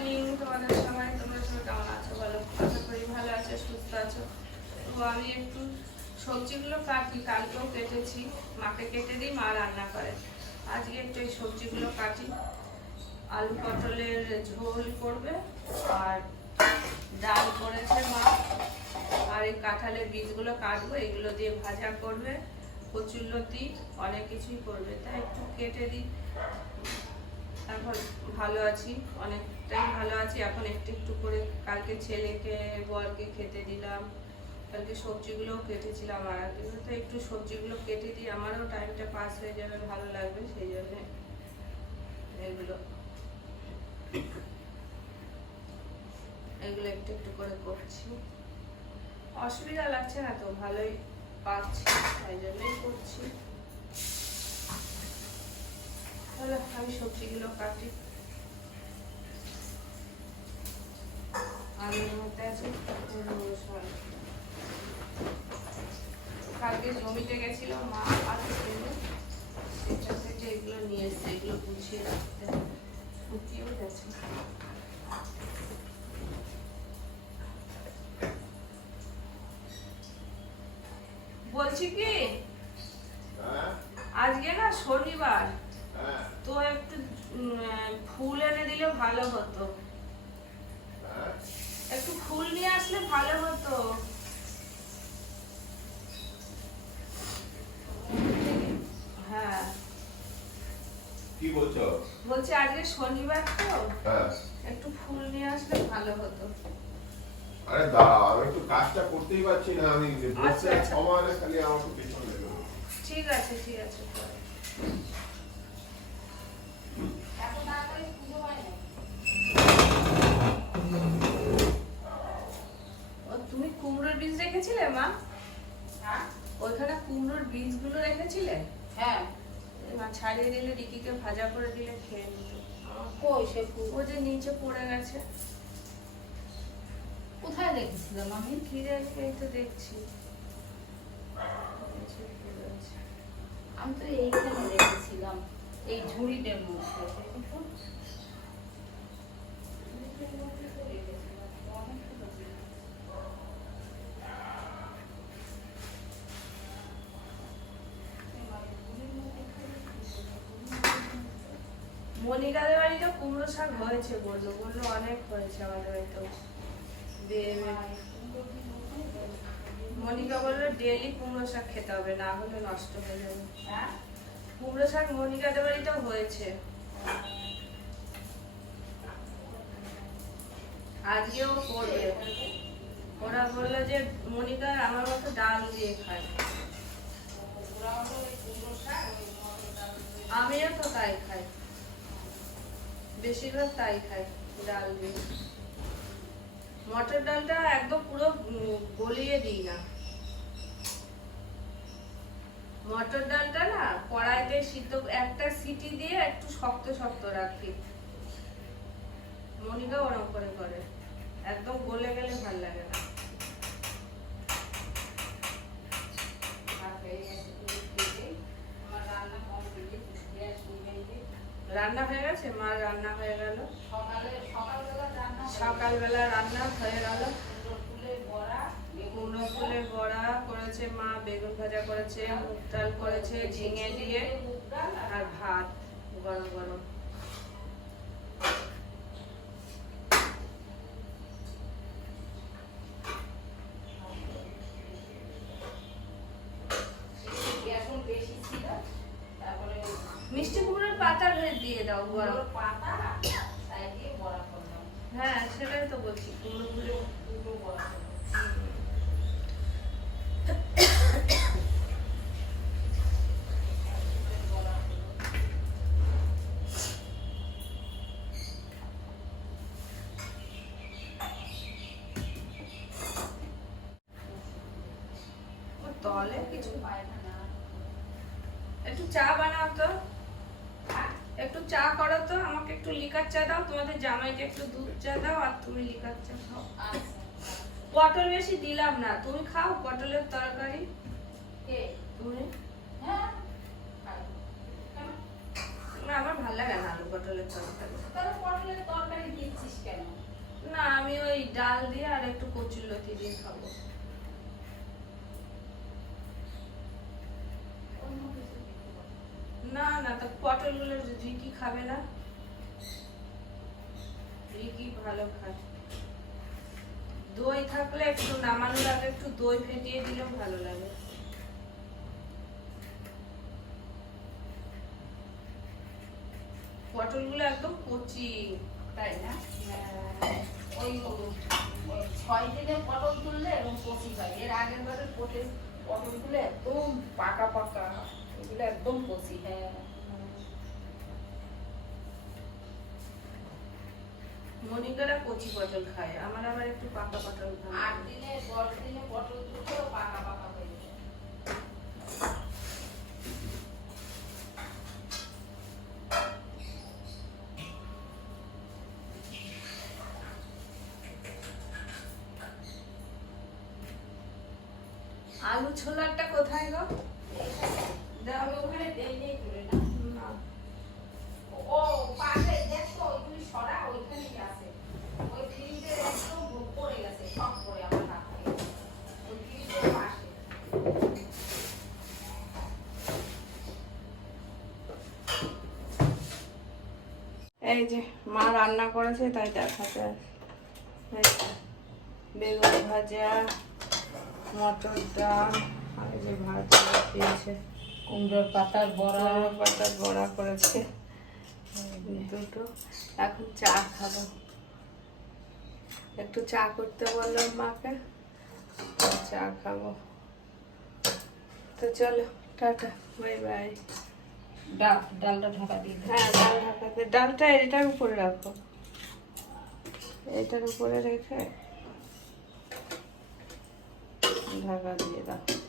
Morning তোমাদের সবাই, তোমরা সবাই কেমন আছো বলো? আশা করি ভালো আছো, সুস্থ আছো। তো আমি একটু সবজিগুলো কাটি কালকেও কেটেছি। মাকে কেটে দিই, মা রান্না করে। আজকে একটু এই সবজিগুলো কাটি। আলু পটলের ঝোল করবে, আর ডাল করেছে মা। আর এই কাঁঠালের বীজগুলো কাটবো, এগুলো দিয়ে ভাজা করবে। কচুরলতি, অনেক কিছুই করবে। তাই একটু কেটে দিই। এখন ভালো আছি, অনেকটাই ভালো আছি। এখন একটু একটু করে কালকে ছেলেকে, বরকে খেতে দিলাম। কালকে সবজিগুলোও কেটেছিলাম আর আগে তো একটু সবজিগুলো কেটে দিই, আমারও টাইমটা পাস হয়ে যাবে, ভালো লাগবে সেই জন্য এগুলো। এগুলো একটু একটু করে করছি। অসুবিধা লাগছে না তো, ভালোই পাচ্ছি তাই জন্যই করছি। তাহলে আমি সবজিগুলো কাটি। আলুর মধ্যে আছে কালকে জমিতে গেছিল মা কিনে সেটা থেকে এগুলো নিয়ে এসছে এগুলো গুছিয়ে রাখতে। শুকিয়েও গেছে। বলছি কি? হ্যাঁ? আজকে না শনিবার। তো একটু ফুল এনে দিলে ভালো হতো। একটু ফুল নিয়ে আসলে ভালো হতো। হ্যাঁ। কি বলছো? বলছি আজকে শনিবার তো। হ্যাঁ। একটু ফুল নিয়ে আসলে ভালো হতো। আরে দাঁড়াও আমি একটু কাজটা করতেই পারছি না আমি। আচ্ছা, বসে আচ্ছা। সময় খালি আমাকে পেছন ঠিক আছে ঠিক আছে। তুমি কুমড়োর বীজ রেখেছিলে মা? ওইখানে কুমড়োর বীজগুলো রেখেছিলে? হ্যাঁ। মা ছাড়িয়ে দিলে রিকিকে ভাজা করে দিলে খেয়ে নিত কই সে ও যে নিচে পড়ে গেছে। কোথায় রেখেছিলাম আমি কি রেখে তো দেখছি। আমি তো এইখানে রেখেছিলাম এই ঝুড়িটার মধ্যে দেখো তো। মনিকাদের বাড়িতে কুমড়ো শাক হয়েছে বলল বলল অনেক হয়েছে আমাদের বাড়িতেও। মনিকা বলল ডেলি কুমড়ো শাক খেতে হবে না হলে নষ্ট হয়ে যাবে। হ্যাঁ? কুমড়ো শাক মনিকাদের বাড়িতেও হয়েছে। আজকেও করবে। ওরা বলল যে মনিকা আমার মতো ডাল দিয়ে খায়। আমিও তো তাই খাই। বেশিরভাগ তাই খাই, ডাল দিয়ে মটর ডালটা একদম পুরো গলিয়ে দিই না। মটর ডালটা না কড়াইতে সিদ্ধ, একটা সিটি দিয়ে একটু শক্ত শক্ত রাখি। মনিকা ওরম করে করে। একদম গলে গেলে ভালো লাগে না আর হয়ে গেছে তো খেতে। আমার রান্না complete, গ্যাস নিভিয়ে রান্না হয়ে গেছে মা রান্না হয়ে গেল। সকালবেলা রান্না হয়ে গেল। কুমড়ো ফুলের বড়া। করেছে মা বেগুন ভাজা করেছে মুগ ডাল করেছে ঝিঙে দিয়ে আর ভাত গরম গরম। দিয়ে দাও গরম কুমড়োর পাতা তাই দিয়ে বড়া করলাম হ্যাঁ সেটাই তো বলছি কুমড়ো ফুলে দুটো বড়া করলাম বড়া করলাম ও তলে কিছু পায়খানা একটু চা বানাও তো। একটু চা করো তো আমাকে একটু লিকার চা দাও তোমাদের জামাইকে একটু দুধ চা দাও আর তুমি লিকার চা খাও। পটল বেশি দিলাম না তুমি খাও পটলের তরকারি। তুমি? হ্যাঁ। না আমার ভালো লাগে না আলু পটলের তরকারি। পটলের তরকারি দিচ্ছিস কেন? না আমি ওই ডাল দিয়ে আর একটু কচুর লতি দিয়ে খাব। অন্য কিছু পটলগুলো রিকি খাবে না। রিকি ভালো খায়। দই থাকলে একটু একটু দই ফেটিয়ে দিলেও ভালো লাগে। একদম কচি, তাই না? হ্যাঁ। ওই ছয় দিনে পটল তুললে এবং কচি হয়। এর আগের বারে পটল পটলগুলো একদম পাকা পাকা, এগুলো একদম কচি হ্যাঁ। মনিকারা কচি পটল খায়। আমার আবার একটু পাকা পটল আট দিনে দশ দিনে পটল তুললেও পাকা পাকা হয়ে যায়। আলু ছোলাটা কোথায় গো? ওখানে এই যে মা রান্না করেছে তাই দেখাতে বেগুন ভাজা মটর ডাল আর এই যে ভাত দিয়েছে কুমড়োর পাতার বড়া। বড়া পাতা বড়া করেছে। দুটো। এখন চা খাব। একটু চা করতে বললাম মাকে। চা খাব। তো চলো টাটা বাই বাই। ডাল, ডালটা ঢাকা দিয়ে। হ্যাঁ ডাল ঢাকাতে ডালটা এটার উপরে রাখো। এটার উপরে রেখে ঢাকা দিয়ে দাও।